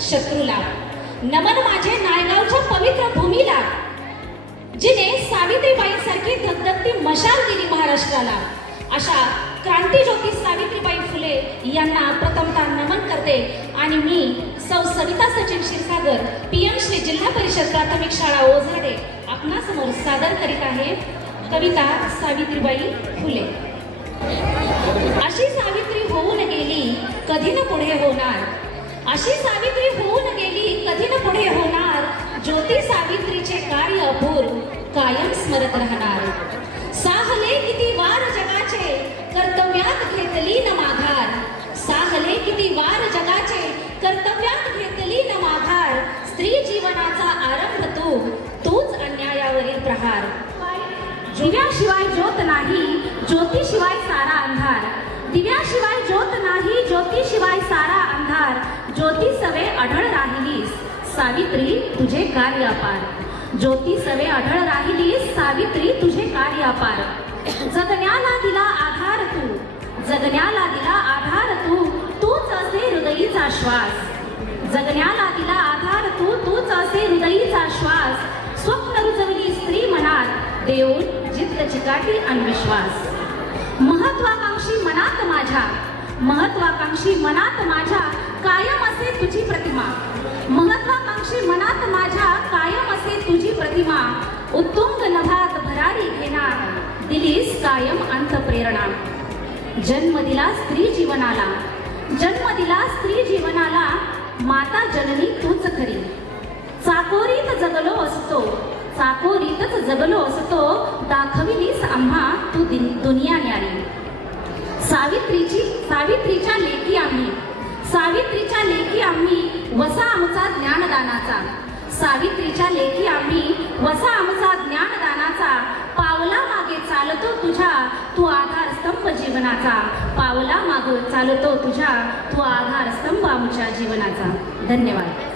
शत्रूला. नमन माझे नायगावच्या पवित्र भूमीला. जिने सावित्रीबाई सारखी धगधगती मशाल दिली महाराष्ट्राला. अशा क्रांतीज्योती सावित्रीबाई फुले यांना प्रथमतः नमन करते आणि मी सौ सविता सचिन क्षीरसागर पीएम श्री जिल्हा परिषद प्राथमिक शाळा ओझाडे आपणासमोर सादर करीत आहे कविता सावित्रीबाई फुले. अशी सावित्री होऊन गेली कधी न पुढे होणार. अशी सावित्री होऊन गेली कधी न पुढे होणार? ज्योती सावित्रीचे कार्य अपूर कायम स्मरत राहणार. साहले किती वार जगाचे कर्तव्यात घेतली न माघार. साहले किती वार जगाचे कर्तव्यात घेतली न माघार. स्त्री जीवनाचा आरंभ तू तूच अन्यायावरील प्रहार. दिव्याशिवाय ज्योत नाही ज्योतीशिवाय सारा अंधार. दिव्याशिवाय ज्योत नाही ज्योतीशिवाय सारा अंधार. ज्योती सवे अढळ राहिलीस सावित्री तुझे कार्य अपार ज्योती सवे अढळ राहिलीस सावित्री तुझे कार्य अपार जगण्याला दिला आधार तू जगण्याला दिला आधार तू तूच असे हृदयीचा श्वास. जगण्याला दिला आधार तू तूच असे हृदयीचा श्वास. स्वप्न रुजवली स्त्री मनात देऊन जिद्द चिकाटी आणि विश्वास महत्वाकांक्षी मनात माझ्या महत्वाकांक्षी मनात माझ्या कायम असे तुझी प्रतिमा. महत्वाकांक्षी मनात माझ्या कायम असे तुझी प्रतिमा. उत्तुंग नभात भरारी घेणार. दिलीस कायम अंत प्रेरणा जन्म दिला स्त्री जीवनाला. जन्म दिला स्त्री जीवनाला. माता जननी तूच खरी. चाकोरीत जगलो असतो. चाकोरीतच जगलो असतो. दाखविलीस आम्हा तू दिन- दुनिया न्यारी. सावित्रीची सावित्रीच्या वसा आमचा ज्ञानदानाचा. सावित्रीच्या लेखी आम्ही वसा आमचा ज्ञानदानाचा. पावला मागे चालतो तुझ्या तू आधार स्तंभ जीवनाचा. पावला मागे चालतो तुझ्या तू आधार स्तंभ आमच्या जीवनाचा. धन्यवाद.